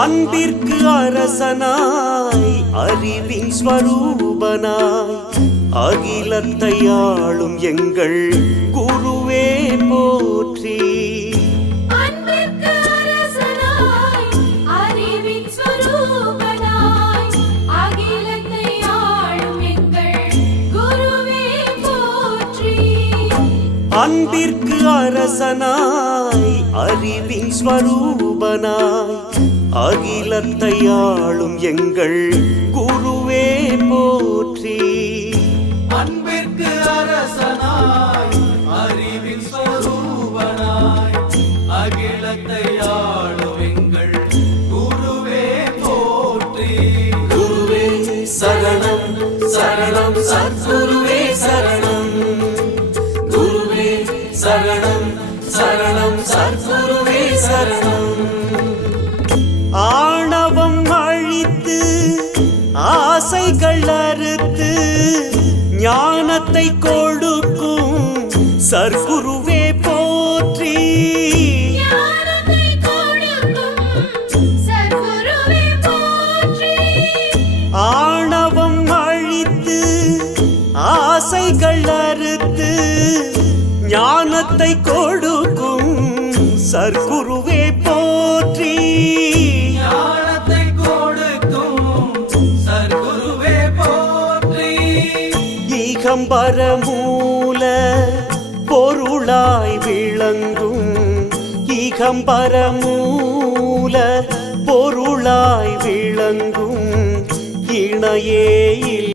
அன்பிற்கு அரசனாய் அறிவின் ஸ்வரூபனாய் அகிலத்தை ஆளும் எங்கள் குருவே போற்றி. அன்பிற்கு அரசனாய் அறிவின் ஸ்வரூபனாய் அகிலத்தை ஆளும் எங்கள் குருவே போற்றி. அன்பிற்கு அரசனாய் அறிவின் ஸ்வரூபனாய் அகிலத்தை ஆளும் எங்கள் குருவே போற்றி. அன்பிற்கு அரசனாய் அறிவின் ஸ்வரூபனாய் அகிலத்தை ஆளும் எங்கள் குருவே போற்றி. குருவே சரணம் சரணம் சத்குருவே சரணம். குருவே சரணம் சரணம் சத்குருவே சரணம். ஆணவம் அழித்து ஆசைகள் அறுத்து ஞானத்தை கொடுக்கும் சர்க்குருவே போற்றி. ஞானத்தை கொடுக்கும் சத்குருவே போற்றி. ஆணவம் அழித்து ஆசைகள் அறுத்து ஞானத்தை கொடுக்கும் சர்க்குருவே போற்றி. ஞானத்தை கொடுக்கும் சர்க்குருவே போற்றி. ஈகம்பர மூல பொருளாய் விளங்கும் ஈகம்பர மூல பொருளாய் விளங்கும் இணையே